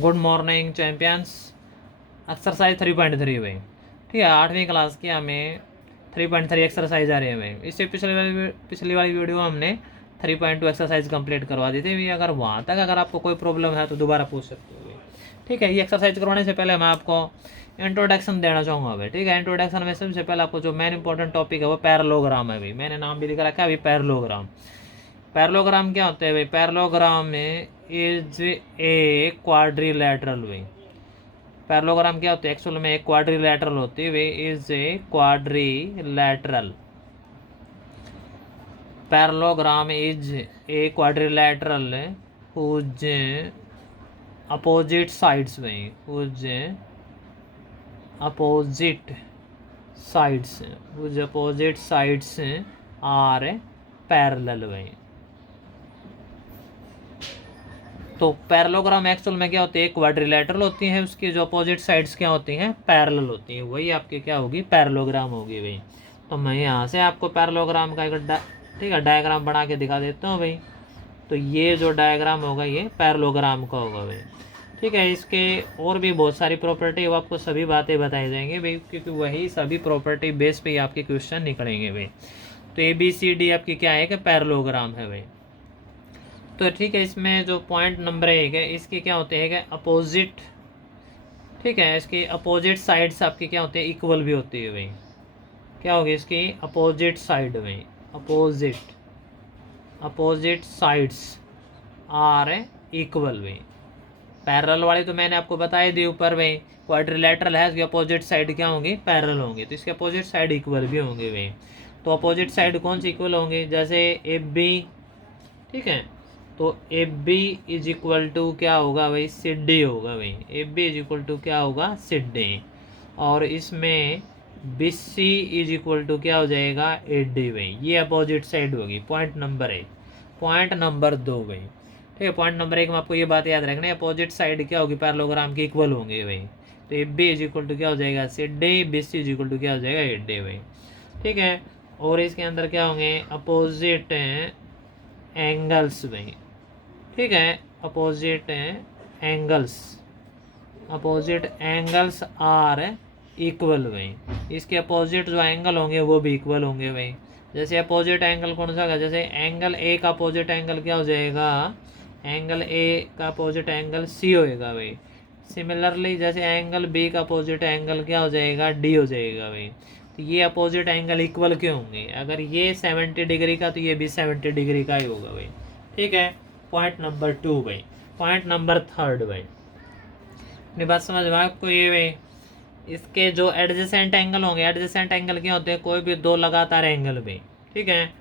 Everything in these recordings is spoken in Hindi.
Good morning champions. एक्सरसाइज 3.3 भाई। ठीक है, 8वीं क्लास की हमें 3.3 एक्सरसाइज आ रही है भाई। इससे पिछली वाली वीडियो हमने 3.2 एक्सरसाइज कंप्लीट करवा दी थी भाई। अगर वहाँ तक अगर आपको कोई प्रॉब्लम है तो दोबारा पूछ सकते हो भाई। ठीक है, ये एक्सरसाइज करवाने से पहले मैं आपको इंट्रोडक्शन देना चाहूँगा भाई। ठीक है, इंट्रोडक्शन में सबसे पहले आपको जो मेन इंपॉर्टेंट टॉपिक है वो पैरेललोग्राम है भाई। मैंने नाम भी लिख रखा है अभी, पैरेललोग्राम। पैरेललोग्राम क्या होता है भाई? पैरेललोग्राम में इज ए क्वाड्रिलेटरल वे। पैरेललोग्राम क्या होता है? एक्चुअल में एक क्वाड्रिलेटरल होती है वे, is a quadrilateral. Parallelogram is a quadrilateral whose opposite sides में, whose opposite sides, whose opposite sides are parallel वे। तो पैरेललोग्राम एक्चुअल में क्या होती है? क्वाड्रिलेटरल होती है, उसकी जो अपोजिट साइड्स क्या होती हैं? पैरेलल होती हैं। वही आपकी क्या होगी? पैरेललोग्राम होगी भाई। तो मैं यहाँ से आपको पैरेललोग्राम का एक ठीक है डायग्राम बना के दिखा देता हूँ भाई। तो ये जो डायग्राम होगा ये पैरेललोग्राम का होगा भाई। ठीक है, इसके और भी बहुत सारी प्रॉपर्टी, वो आपको सभी बातें बताई जाएंगी भाई, क्योंकि वही सभी प्रॉपर्टी बेस पे ही आपके क्वेश्चन निकलेंगे भाई। तो ABCD आपकी क्या है कि पैरेललोग्राम है भाई। तो ठीक है, इसमें जो पॉइंट नंबर 1 है इसके क्या होते हैं कि अपोजिट। ठीक है, इसकी अपोजिट साइड्स आपकी क्या होती है? इक्वल भी होती है भाई। क्या होगी इसकी? अपोजिट साइड भाई। Opposite opposite sides are equal भाई। पैरेलल वाली तो मैंने आपको बताई दी ऊपर भाई। क्वाड्रिलेटरल है, इसकी अपोजिट साइड क्या होंगी? पैरेलल होंगी, तो इसके अपोजिट साइड इक्वल भी होंगे भाई। तो अपोजिट साइड कौन सी इक्वल होंगी? जैसे AB। ठीक है, तो F B is equal to क्या होगा भाई? सिड्डी होगा भाई। F B is equal to क्या होगा? सिड्डी। और इसमें B C is equal to क्या हो जाएगा? एट डी भाई। ये अपोजिट साइड होगी। Point number 1। पॉइंट नंबर 2 भाई। ठीक है, पॉइंट नंबर 1 में आपको ये बात याद रखना है, अपोजिट साइड क्या होगी? पैरेललोग्राम के इक्वल होंगे भाई। तो F B is equal to क्या हो जाएगा? CD. B C is equal to क्या हो जाएगा? एट डी भाई। ठीक है, और इसके अंदर क्या होंगे? अपोजिट एंगल्स भाई। ठीक है, opposite angles, opposite angles are equal भाई। इसके अपोजिट जो एंगल होंगे वो भी इक्वल होंगे भाई। जैसे अपोजिट एंगल कौन सा होगा? जैसे एंगल ए का अपोजिट एंगल क्या हो जाएगा? एंगल ए का अपोजिट एंगल सी होएगा भाई। सिमिलरली जैसे एंगल बी का अपोजिट एंगल क्या हो जाएगा? डी हो जाएगा भाई। तो ये अपोजिट एंगल इक्वल क्यों होंगे? अगर ये 70 डिग्री का तो ये भी 70 डिग्री का ही होगा भाई। ठीक है, पॉइंट नंबर 2 भाई। पॉइंट नंबर 3 भाई, अपनी बात समझ में आपको ये भाई। इसके जो एडजेसेंट एंगल होंगे, एडजेसेंट एंगल क्या होते हैं? कोई भी दो लगातार एंगल भाई। ठीक है,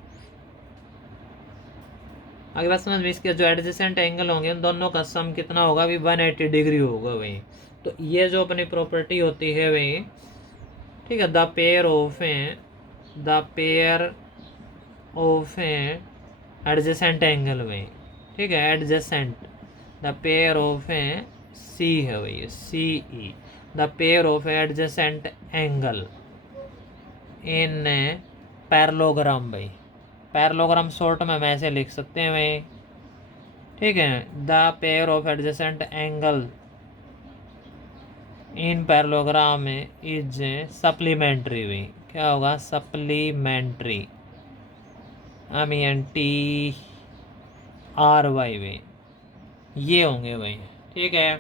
आगे बात समझ में। इसके जो एडजेसेंट एंगल होंगे उन दोनों का सम कितना होगा भाई? 180 डिग्री होगा भाई। तो ये जो अपनी प्रॉपर्टी होती है भाई, ठीक है, the pair of adjacent angle भाई। ठीक है, adjacent, the pair of C है भाई, C E, the pair of adjacent angle in parallelogram भाई। पैरेललोग्राम शॉर्ट में हम ऐसे लिख सकते हैं भाई। ठीक है, the pair of adjacent angle in parallelogram is supplementary भाई। क्या होगा? सप्लीमेंट्री, MENTRY भाई। ये होंगे भाई। ठीक है,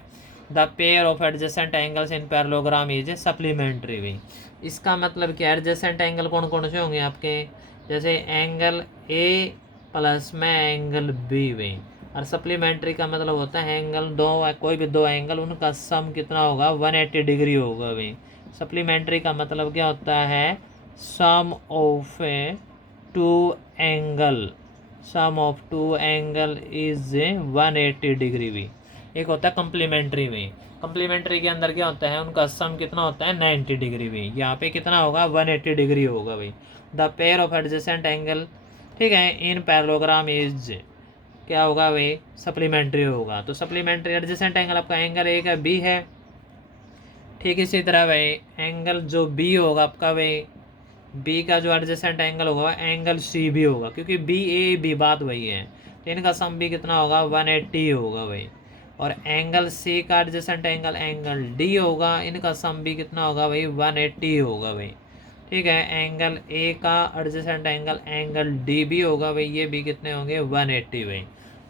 the pair of adjacent angles in parallelogram is supplementary भाई। इसका मतलब क्या? एडजेसेंट एंगल कौन कौन से होंगे आपके? जैसे एंगल ए प्लस में एंगल बी भाई। और सप्लीमेंट्री का मतलब होता है एंगल दो, कोई भी दो एंगल उनका सम कितना होगा? 180 डिग्री होगा भाई। सप्लीमेंट्री का मतलब क्या होता है? Sum of two angle, sum of two angle is 180 degree भी। एक होता है कम्प्लीमेंट्री भी। कम्प्लीमेंट्री के अंदर क्या होता है? उनका सम कितना होता है? 90 डिग्री भी। यहाँ पे कितना होगा? 180 डिग्री होगा भाई। The pair of adjacent angle, ठीक है, इन पैरेललोग्राम इज क्या होगा भाई? सप्लीमेंट्री होगा। तो सप्लीमेंट्री एडजेसेंट एंगल आपका एंगल ए का बी है। ठीक इसी तरह भाई एंगल जो बी होगा आपका भाई, बी का जो एडजेसेंट एंगल होगा एंगल सी भी होगा, क्योंकि बी ए बी बात वही है। तो इनका सम भी कितना होगा? 180 होगा भाई। और एंगल सी का एडजेसेंट एंगल एंगल डी होगा, इनका सम भी कितना होगा भाई 180 होगा भाई। ठीक है, एंगल ए का एडजेसेंट एंगल एंगल डी भी होगा भाई, ये भी कितने होंगे 180 भाई।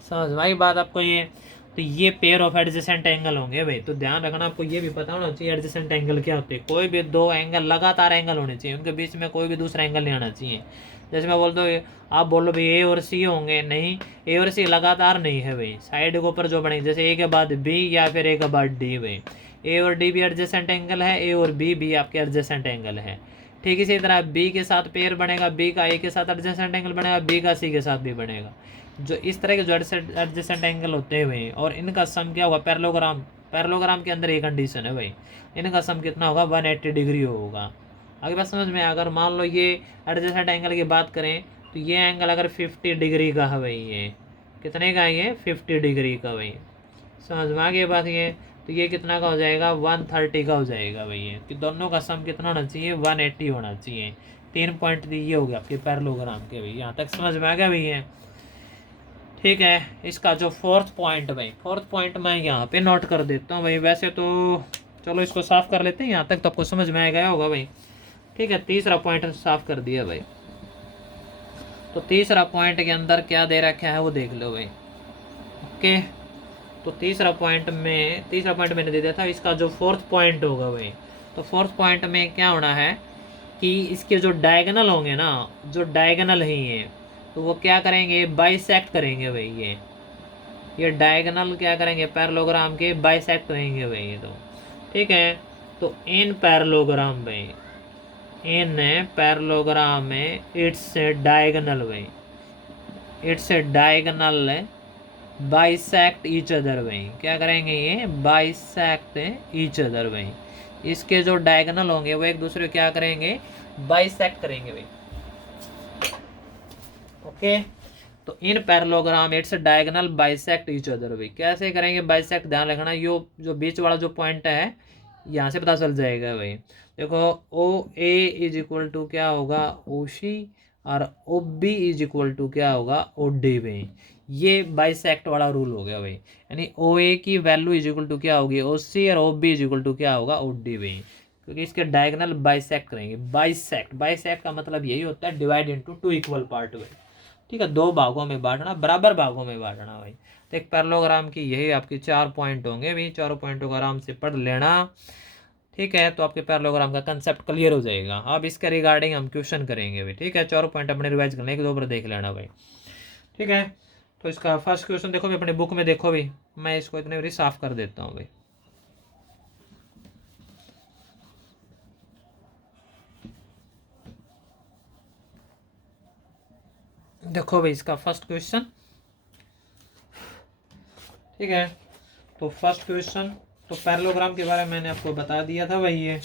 समझ भाई बात आपको ये। तो ये पेयर ऑफ एडजेसेंट एंगल होंगे भाई। तो ध्यान रखना, आपको ये भी पता होना चाहिए एडजेसेंट एंगल क्या होते हैं। कोई भी दो एंगल लगातार एंगल होने चाहिए, उनके बीच में कोई भी दूसरा एंगल नहीं आना चाहिए। जैसे मैं बोलता हूँ, आप बोलो भाई ए और सी होंगे, नहीं, ए और सी लगातार नहीं है भाई, साइड के ऊपर जो बनेंगे, जैसे ए के बाद बी या फिर ए के बाद डी भाई। ए और डी भी एडजेसेंट एंगल है, ए और बी भी आपके एडजेसेंट एंगल है। ठीक इसी तरह बी के साथ पेयर बनेगा, बी का ए के साथ एडजेसेंट एंगल बनेगा, बी का सी के साथ भी बनेगा। जो इस तरह के जो एडजेसेंट एंगल होते हैं भाई, और इनका सम क्या होगा पैरेललोग्राम। पैरेललोग्राम के अंदर ये कंडीशन है भाई, इनका सम कितना होगा 180 डिग्री होगा। आगे बात समझ में, अगर मान लो ये एडजेसेंट एंगल की बात करें तो ये एंगल अगर 50 डिग्री का है भाई, ये कितने का है, ये 50 डिग्री का भाई। समझ में आ गई बात ये। तो ये कितना का हो जाएगा 130 का हो जाएगा भाई। ये कि दोनों का सम कितना होना चाहिए 180 होना चाहिए। 3 पॉइंट ये हो गया आपके पैरेललोग्राम के भाई। यहाँ तक समझ में आ गया भैया। ठीक है, इसका जो फोर्थ पॉइंट भाई, फोर्थ पॉइंट मैं यहाँ पे नोट कर देता हूँ भाई। वैसे तो चलो इसको साफ कर लेते हैं, यहाँ तक तो आपको समझ में आ गया होगा भाई। ठीक है, तीसरा पॉइंट साफ कर दिया भाई। तो तीसरा पॉइंट के अंदर क्या दे रखा है वो देख लो भाई। ओके, तो तीसरा पॉइंट मैंने दे दिया था। इसका जो फोर्थ पॉइंट होगा भाई, तो फोर्थ पॉइंट में क्या होना है कि इसके जो डायगोनल होंगे ना, जो डायगोनल ही हैं, तो वो क्या करेंगे बाइसेक्ट करेंगे भाई। ये डायगोनल क्या करेंगे पैरेललोग्राम के बाइसेक्ट होंगे भाई ये। तो ठीक है, तो इन पैरेललोग्राम भाई, इन पैरेललोग्राम में इट्स डायगोनल भाई, its diagonal bisect each other भाई। क्या करेंगे ये बाइसेक्ट ईच अदर भाई। इसके जो डायगोनल होंगे वो एक दूसरे को क्या करेंगे बाइसेक्ट करेंगे भाई। ओके, तो इन parallelogram its diagonal bisect each other भाई। कैसे करेंगे बाइसेक्ट, ध्यान रखना, यो जो बीच वाला जो पॉइंट है यहाँ से पता चल जाएगा भाई। देखो O A is equal to क्या होगा ओ सी, और O B is equal to क्या होगा ओ डी भाई। ये बाइसेक्ट वाला रूल हो गया भाई। यानी ओ ए की वैल्यू इज इक्वल टू क्या होगी ओ सी, और O B is equal to क्या होगा ओ डी भाई, क्योंकि इसके डायगोनल बाइसेक्ट करेंगे। बाइसेक्ट, बाइसेक्ट का मतलब यही होता है divide into two equal part भाई। ठीक है, दो भागों में बांटना, बराबर भागों में बांटना भाई। तो एक पैरेललोग्राम की यही आपके 4 पॉइंट होंगे भाई। चारों पॉइंटों को आराम से पढ़ लेना। ठीक है, तो आपके पैरेललोग्राम का कंसेप्ट क्लियर हो जाएगा। अब इसके रिगार्डिंग हम क्वेश्चन करेंगे भाई। ठीक है, चारों पॉइंट अपने रिवाइज करने, एक दो बार देख लेना भाई। ठीक है, तो इसका फर्स्ट क्वेश्चन देखो भाई, अपने बुक में देखो भाई। मैं इसको इतने बारी साफ कर देता हूँ भाई। देखो भाई इसका फर्स्ट क्वेश्चन। ठीक है, तो फर्स्ट क्वेश्चन, तो पैरेललोग्राम के बारे में मैंने आपको बता दिया था भाई ये।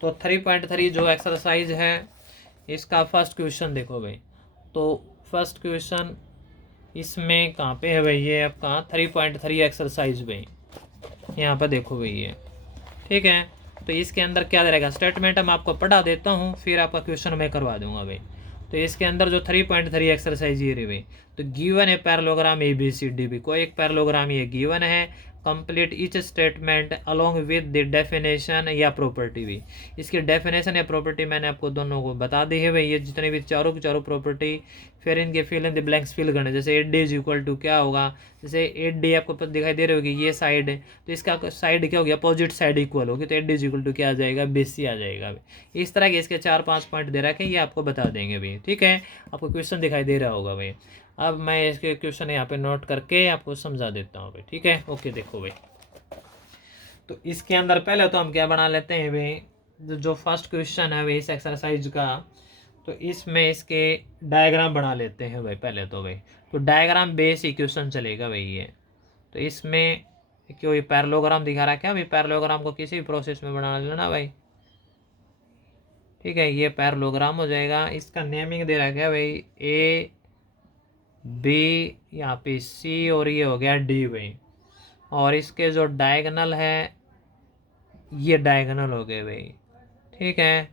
तो 3.3 जो एक्सरसाइज है इसका फर्स्ट क्वेश्चन देखो भाई। तो फर्स्ट क्वेश्चन इसमें कहाँ पे है भाई, ये आपका 3.3 एक्सरसाइज भाई, यहाँ पर देखो भाई ये। ठीक है, तो इसके अंदर क्या रहेगा स्टेटमेंट मैं आपको पढ़ा देता हूँ, फिर आपका क्वेश्चन मैं करवा दूंगा भाई। तो इसके अंदर जो 3.3 एक्सरसाइज ये रही भाई, तो गिवन है parallelogram A B C D भी, कोई एक पैरेललोग्राम ये गिवन है, complete each statement along with the definition या प्रॉपर्टी भी। इसकी डेफिनेशन या प्रॉपर्टी मैंने आपको दोनों को बता दी है भाई। ये जितने भी चारों की चारों प्रॉपर्टी, फिर इनके fill in the blanks fill करने। जैसे A D is equal to क्या होगा, जैसे एड डी आपको दिखाई दे रही होगी ये साइड है, तो इसका साइड क्या हो गया अपोजिट साइड इक्वल होगी, तो A D is equal to क्या आ जाएगा बी सी आ जाएगा भाई। इस तरह के इसके 4-5 पॉइंट दे रखे हैं, ये आपको बता देंगे भाई। ठीक है, आपको क्वेश्चन दिखाई दे रहा होगा भाई। अब मैं इसके क्वेश्चन यहाँ पे नोट करके आपको समझा देता हूँ भाई। ठीक है, ओके देखो भाई। तो इसके अंदर पहले तो हम क्या बना लेते हैं भाई, जो फर्स्ट क्वेश्चन है भाई इस एक्सरसाइज का, तो इसमें इसके डायग्राम बना लेते हैं भाई पहले तो भाई। तो डायग्राम बेस इक्वेशन चलेगा भाई ये। तो इसमें क्यों ये पैरेललोग्राम दिखा रहा है क्या भाई, पैरेललोग्राम को किसी भी प्रोसेस में बना लेना भाई। ठीक है, ये पैरेललोग्राम हो जाएगा। इसका नेमिंग दे रखा है भाई ए बी, यहाँ पे सी, और ये हो गया डी भाई। और इसके जो डायगोनल है ये डायगोनल हो गए भाई। ठीक है,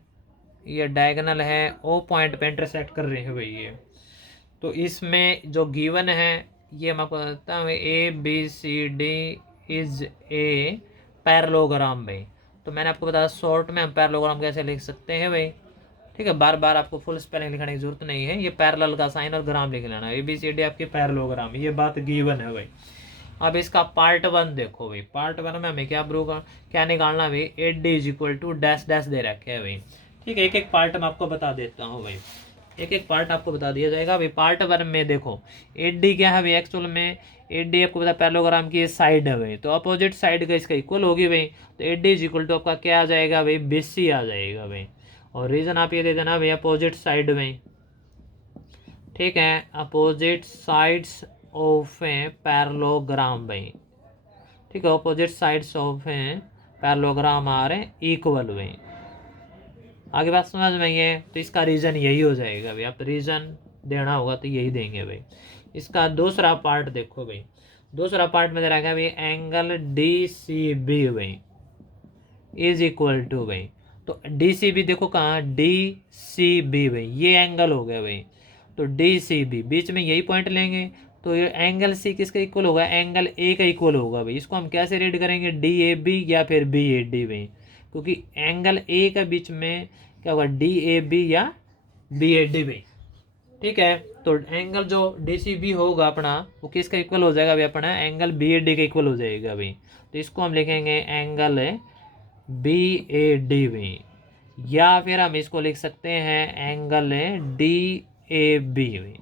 ये डायगोनल है, ओ पॉइंट पे इंटरसेक्ट कर रहे हैं भाई ये। तो इसमें जो गिवन है ये मैं आपको बताता हूँ, ABCD इज ए पैरेललोग्राम भाई। तो मैंने आपको बताया शॉर्ट में हम पैरेललोग्राम कैसे लिख सकते हैं भाई। ठीक है, बार बार आपको फुल स्पेलिंग लिखने की जरूरत नहीं है, ये पैरेलल का साइन और ग्राम लिख लेना। ABCD आपकी पैरेललोग्राम, ये बात गिवन है भाई। अब इसका पार्ट 1 देखो भाई। पार्ट 1 में हमें क्या निकालना भाई, AD is equal to dash dash दे रखे है भाई। ठीक है, एक एक पार्ट में आपको बता देता हूँ भाई, एक एक पार्ट आपको बता दिया जाएगा भाई। पार्ट 1 में देखो AD क्या है भाई, एक्चुअल में AD आपको पता पैरेललोग्राम की साइड है भाई, तो अपोजिट साइड का इसका इक्वल होगी भाई। तो AD इज इक्वल टू आपका क्या आ जाएगा भाई, BC आ जाएगा भाई। और रीजन आप ये दे देना भाई, अपोजिट साइड में। ठीक है, opposite sides of a parallelogram भाई। ठीक है, opposite sides of a parallelogram are equal भाई। आगे बात समझ में ये, तो इसका रीजन यही हो जाएगा भाई। आप रीजन देना होगा तो यही देंगे भाई। इसका दूसरा पार्ट देखो भाई, दूसरा पार्ट में दे रखा है भाई, एंगल DCB भाई इज इक्वल टू भाई। तो DCB देखो कहाँ, DCB भाई, ये एंगल हो गया भाई। तो DCB बीच में यही पॉइंट लेंगे, तो ये एंगल C किसका इक्वल होगा, एंगल A का इक्वल होगा भाई। इसको हम कैसे रीड करेंगे, DAB या फिर BAD भाई, क्योंकि एंगल A का बीच में क्या होगा, DAB या BAD भाई। ठीक है, तो एंगल जो DCB होगा अपना, वो किसका इक्वल हो जाएगा भाई, अपना एंगल BAD का इक्वल हो जाएगा भाई। तो इसको हम लिखेंगे एंगल BAD भाई, या फिर हम इसको लिख सकते हैं एंगल DAB भाई।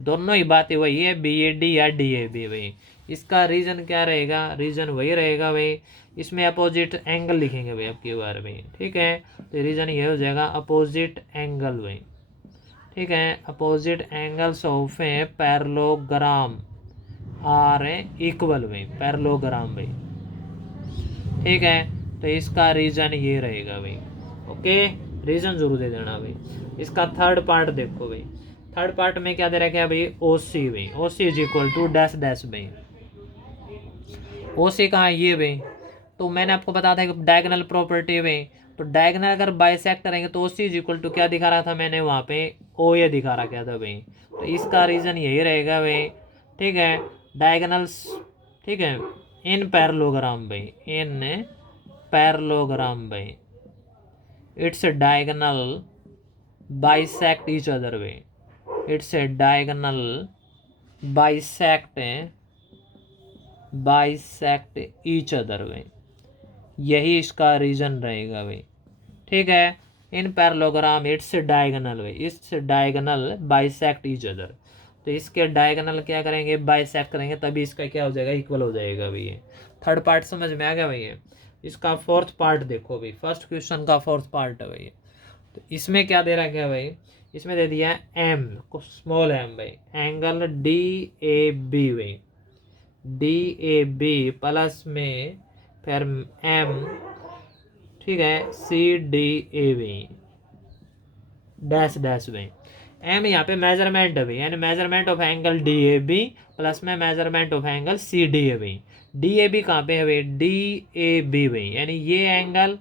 दोनों ही बातें वही है, BAD या DAB भाई। इसका रीजन क्या रहेगा, रीजन वही रहेगा भाई। इसमें अपोजिट एंगल लिखेंगे भाई आपकी बार में। ठीक है, तो रीजन ये हो जाएगा अपोजिट एंगल भाई। ठीक है, opposite angles of a parallelogram are equal भाई, पैरेललोग्राम भाई। ठीक है, तो इसका रीजन ये रहेगा भाई। ओके, रीजन जरूर दे देना भाई। इसका थर्ड पार्ट देखो भाई, थर्ड पार्ट में क्या दे रखा है भाई, OC भाई। OC is equal to dash dash भाई। OC कहाँ है, ये भाई। तो मैंने आपको बताया था कि डायगोनल प्रॉपर्टी भाई, तो डायगोनल अगर बाइसेक्ट करेंगे तो OC इज इक्वल टू क्या दिखा रहा था मैंने वहाँ पे, OA दिखा रहा क्या था भाई। तो इसका रीजन यही रहेगा भाई। ठीक है, डायगोनल्स, ठीक है, इन पैरेललोग्राम भाई, इन पैरेललोग्राम भाई, its diagonal bisect each other way, it's a diagonal bisect each other way, यही इसका रीजन रहेगा भाई। ठीक है, इन पैरेललोग्राम इट्स डायगोनल भाई, its diagonal bisect each other. तो इसके डायगोनल क्या करेंगे, बाइसेक्ट करेंगे, तभी इसका क्या हो जाएगा, इक्वल हो जाएगा भाई। ये थर्ड पार्ट समझ में आ गया भाई। इसका फोर्थ पार्ट देखो भाई, फर्स्ट क्वेश्चन का फोर्थ पार्ट है भाई। तो इसमें क्या दे रखा है भाई, इसमें दे दिया M को, स्मॉल m भाई, एंगल DAB भाई, DAB प्लस में फिर M, ठीक है, CDA भाई, डैश डैश भाई। M यहाँ पे मेजरमेंट है भाई, यानी measurement of angle DAB plus में मेजरमेंट ऑफ एंगल CDA भाई। DAB कहाँ पे है भाई, DAB भाई, यानी ये एंगल,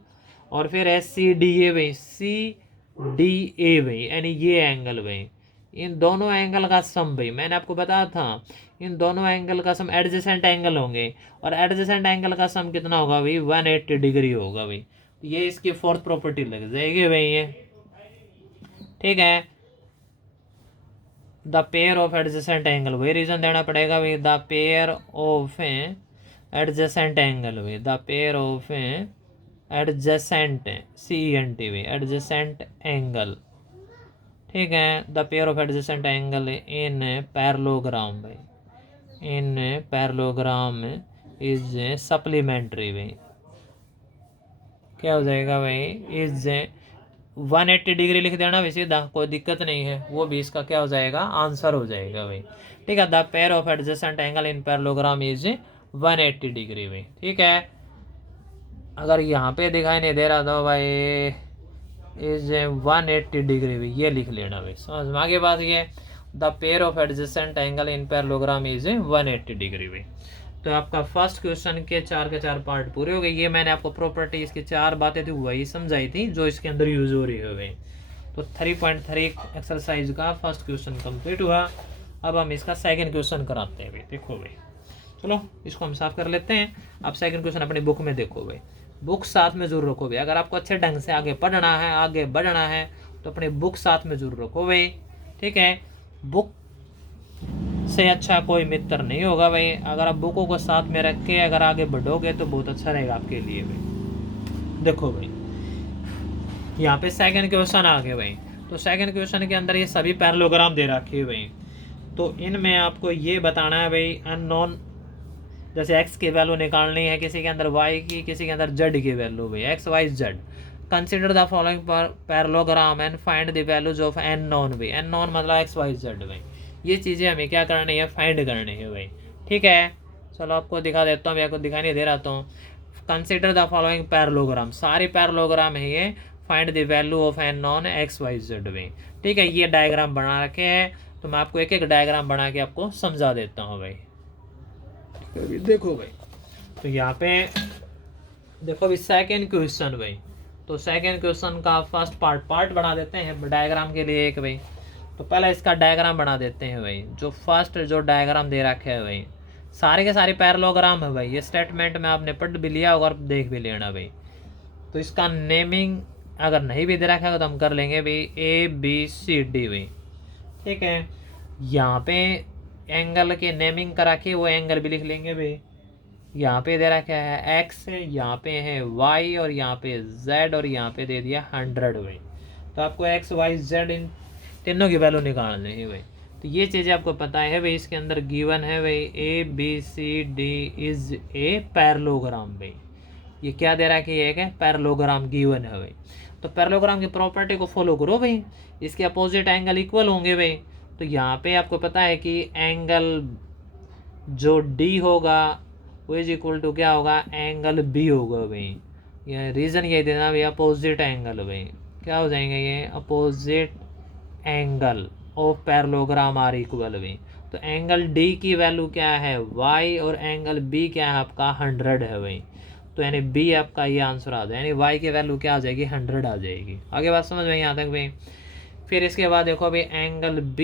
और फिर है CDA भाई, CDA भाई, यानी ये एंगल भाई। इन दोनों एंगल का सम भाई, मैंने आपको बताया था, इन दोनों एंगल का सम एडजेसेंट एंगल होंगे, और एडजेसेंट एंगल का सम कितना होगा भाई, 180 डिग्री होगा भाई। तो ये इसकी फोर्थ प्रॉपर्टी लग जाएगी भाई ये। ठीक है, the pair of adjacent angle, वही रीजन देना पड़ेगा भाई, the pair of adjacent angle भाई, the pair of adjacent CENT भाई, एडजेसेंट एंगल। ठीक है, the pair of adjacent angle in parallelogram भाई, इन पैरेललोग्राम इज सप्लीमेंट्री भाई। क्या हो जाएगा भाई, इज 180 डिग्री लिख देना भाई सीधा, कोई दिक्कत नहीं है, वो भी इसका क्या हो जाएगा, आंसर हो जाएगा भाई। ठीक है, the pair of adjacent angle in parallelogram is 180 degree भाई। ठीक है, अगर यहाँ पे दिखाई नहीं दे रहा तो भाई इज 180 डिग्री भाई, ये लिख लेना भाई, समझ में आगे बात। ये the pair of adjacent angle in parallelogram is 180 degree भाई। तो आपका फर्स्ट क्वेश्चन के चार पार्ट पूरे हो गए। ये मैंने आपको प्रॉपर्टी इसकी 4 बातें थी वही समझाई थी जो इसके अंदर यूज हो रही है भाई। तो 3.3 एक्सरसाइज का फर्स्ट क्वेश्चन कंप्लीट हुआ। अब हम इसका सेकंड क्वेश्चन कराते हैं भाई। देखो भाई, चलो इसको हम साफ कर लेते हैं। आप सेकंड क्वेश्चन अपनी बुक में देखो भाई, बुक साथ में जरूर रखो भाई। अगर आपको अच्छे ढंग से आगे पढ़ना है, आगे बढ़ना है, तो अपनी बुक साथ में जरूर रखो भाई, ठीक है। बुक से अच्छा कोई मित्र नहीं होगा भाई। अगर आप बुकों को साथ में रख के अगर आगे बढ़ोगे तो बहुत अच्छा रहेगा आपके लिए भाई। देखो भाई, यहाँ पे सेकंड क्वेश्चन आ गए भाई। तो सेकंड क्वेश्चन के अंदर ये सभी पैरेललोग्राम दे रखे हैं भाई। तो इनमें आपको ये बताना है भाई, अननोन जैसे x की वैल्यू निकालनी है, किसी के अंदर y की, किसी के अंदर z की वैल्यू भाई, x y z। Consider the following parallelogram and find the values of unknown भाई। एन नॉन मतलब x y z भाई। ये चीज़ें हमें क्या करनी है, फाइंड करनी है भाई, ठीक है। चलो आपको दिखा देता हूँ, मैं आपको दिखाई नहीं दे रहा तो। कंसिडर द फॉलोइंग पैरेललोग्राम, सारे पैरेललोग्राम है ये। Find the value of unknown X Y Z भाई, ठीक है। ये डायग्राम बना रखे हैं, तो मैं आपको एक एक डायग्राम बना के आपको समझा देता हूँ भाई। देखो भाई, तो यहाँ पे देखो अभी सेकेंड क्वेश्चन भाई। तो सेकेंड क्वेश्चन का फर्स्ट पार्ट बना देते हैं डायग्राम के लिए एक भाई। तो पहले इसका डायग्राम बना देते हैं भाई। जो फर्स्ट जो डायग्राम दे रखे है भाई, सारे के सारे पैरेललोग्राम है भाई। ये स्टेटमेंट में आपने पढ़ भी लिया होगा और देख भी लेना भाई। तो इसका नेमिंग अगर नहीं भी दे रखा है तो हम कर लेंगे भाई ABCD भाई, ठीक है। यहाँ पे एंगल के नेमिंग करा के वो एंगल भी लिख लेंगे भाई। यहाँ पे दे रखा है x, यहाँ पे है y, और यहाँ पे z, और यहाँ पे दे दिया 100 भाई। तो आपको x y z इन तीनों की वैल्यू निकालनी है भाई। तो ये चीज़ें आपको पता है भाई। इसके अंदर गिवन है भाई ABCD इज ए पैरेललोग्राम भाई। ये क्या दे रहा है कि ये एक है पैरेललोग्राम गिवन है भाई। तो पैरेललोग्राम की प्रॉपर्टी को फॉलो करो भाई। इसके अपोजिट एंगल इक्वल होंगे भाई। तो यहाँ पे आपको पता है कि एंगल जो D होगा वो इज इक्वल टू क्या होगा, एंगल B होगा भाई। ये रीज़न ये देना भाई, अपोजिट एंगल भाई क्या हो जाएंगे, ये opposite angle of parallelogram are equal भाई। तो एंगल D की वैल्यू क्या है y, और एंगल B क्या है आपका 100 है भाई। तो यानी B आपका ये आंसर आ जाए, यानी y की वैल्यू क्या आ जाएगी, 100 आ जाएगी। आगे बात समझ में यहाँ तक भाई। फिर इसके बाद देखो भाई एंगल B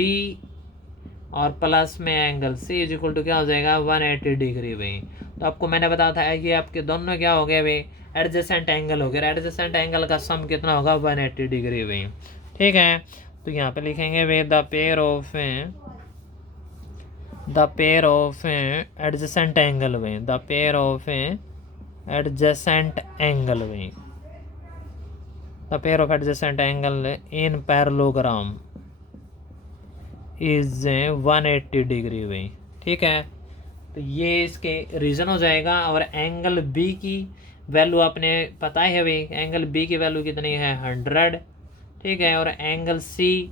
और प्लस में angle C is equal to क्या हो जाएगा 180 डिग्री भाई। तो आपको मैंने बताया था ये आपके दोनों क्या हो गए भाई, एडजेसेंट एंगल हो गया। एडजेसेंट एंगल का सम कितना होगा 180 डिग्री भाई, ठीक है। तो यहाँ पे लिखेंगे भाई the pair of adjacent angle भाई, the pair of adjacent angle भाई, the pair of adjacent angle in parallelogram is 180 degree भाई, ठीक है। तो ये इसके रीज़न हो जाएगा। और एंगल B की वैल्यू आपने पता है भाई, एंगल B की वैल्यू कितनी है 100, ठीक है। और एंगल C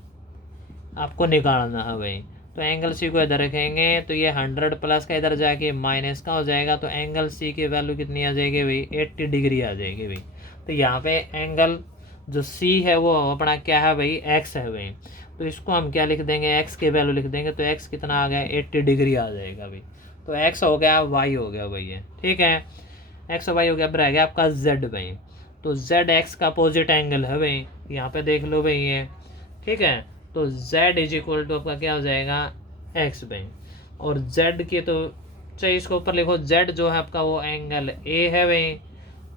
आपको निकालना है भाई। तो एंगल C को इधर रखेंगे तो ये 100 प्लस का इधर जाके माइनस का हो जाएगा। तो एंगल C की वैल्यू कितनी आ जाएगी भाई, 80 डिग्री आ जाएगी भाई। तो यहाँ पे एंगल जो C है वो अपना क्या है भाई, x है भाई। तो इसको हम क्या लिख देंगे, x की वैल्यू लिख देंगे। तो x कितना आ गया 80 डिग्री आ जाएगा भाई। तो x हो गया, y हो गया भाई ये, ठीक है। x और y हो गया, अब रह गया आपका z भाई। तो z x का अपोजिट एंगल है भाई, यहाँ पे देख लो भाई ये, ठीक है। तो z इज इक्वल टू आपका क्या हो जाएगा x भाई। और z की तो चाहिए इसको ऊपर लिखो, z जो है आपका वो एंगल a है भाई,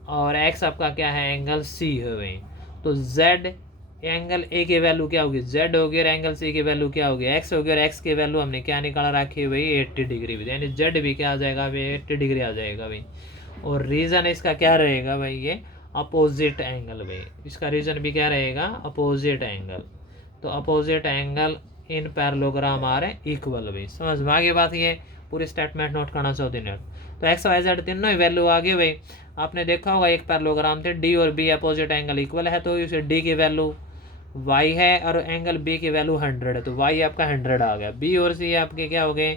और x आपका क्या है एंगल c है भाई। तो z एंगल ए की वैल्यू क्या होगी, z होगी, और एंगल सी की वैल्यू क्या होगी, x होगी। और x की वैल्यू हमने क्या निकाल रखी है भाई 80 डिग्री भी, यानी z भी क्या आ जाएगा भाई 80 डिग्री आ जाएगा भाई। और रीज़न इसका क्या रहेगा भाई, ये अपोजिट एंगल भाई। इसका रीज़न भी क्या रहेगा, अपोजिट एंगल। तो opposite angle in parallelogram are equal भाई। समझ में आ गई बात, ये पूरी स्टेटमेंट नोट करना चाहते हैं। तो एक्स वाई जेड तीनों ही वैल्यू आ गई भाई। आपने देखा होगा एक पैरेललोग्राम थे डी और बी अपोजिट एंगल इक्वल है, तो इसे डी की वैल्यू y है और एंगल B की वैल्यू 100 है। तो y आपका 100 आ गया। B और C आपके क्या हो गए,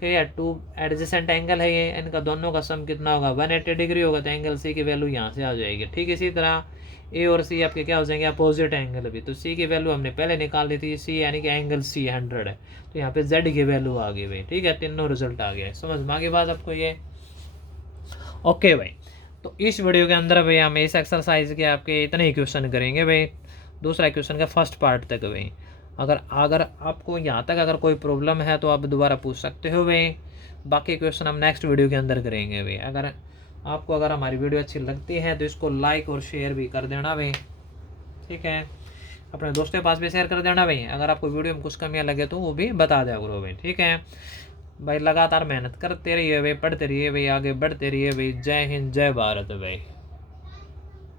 क्या टू एडजेसेंट एंगल है ये, इनका दोनों का सम कितना होगा 180 डिग्री होगा। तो एंगल C की वैल्यू यहाँ से आ जाएगी। ठीक इसी तरह A और C आपके क्या हो जाएंगे अपोजिट एंगल भी। तो C की वैल्यू हमने पहले निकाल दी थी, C यानी कि एंगल C 100 है। तो यहाँ पे Z की वैल्यू आ गई भाई। ठीक है, तीनों रिजल्ट आ गया। समझ में आ गई बात आपको ये। ओके भाई, तो इस वीडियो के अंदर भाई हम इस एक्सरसाइज के आपके इतने ही क्वेश्चन करेंगे भाई, दूसरा क्वेश्चन का फर्स्ट पार्ट तक भाई। अगर अगर आपको यहाँ तक अगर कोई प्रॉब्लम है तो आप दोबारा पूछ सकते हो भाई। बाकी क्वेश्चन हम नेक्स्ट वीडियो के अंदर करेंगे भाई। अगर हमारी वीडियो अच्छी लगती है तो इसको लाइक और शेयर भी कर देना भाई, ठीक है। अपने दोस्तों के पास भी शेयर कर देना भाई। अगर आपको वीडियो में कुछ कमियां लगे तो वो भी बता दिया करो भाई, ठीक है भाई। लगातार मेहनत करते रहिए भाई, पढ़ते रहिए भाई, आगे बढ़ते रहिए भाई। जय हिंद, जय भारत भाई।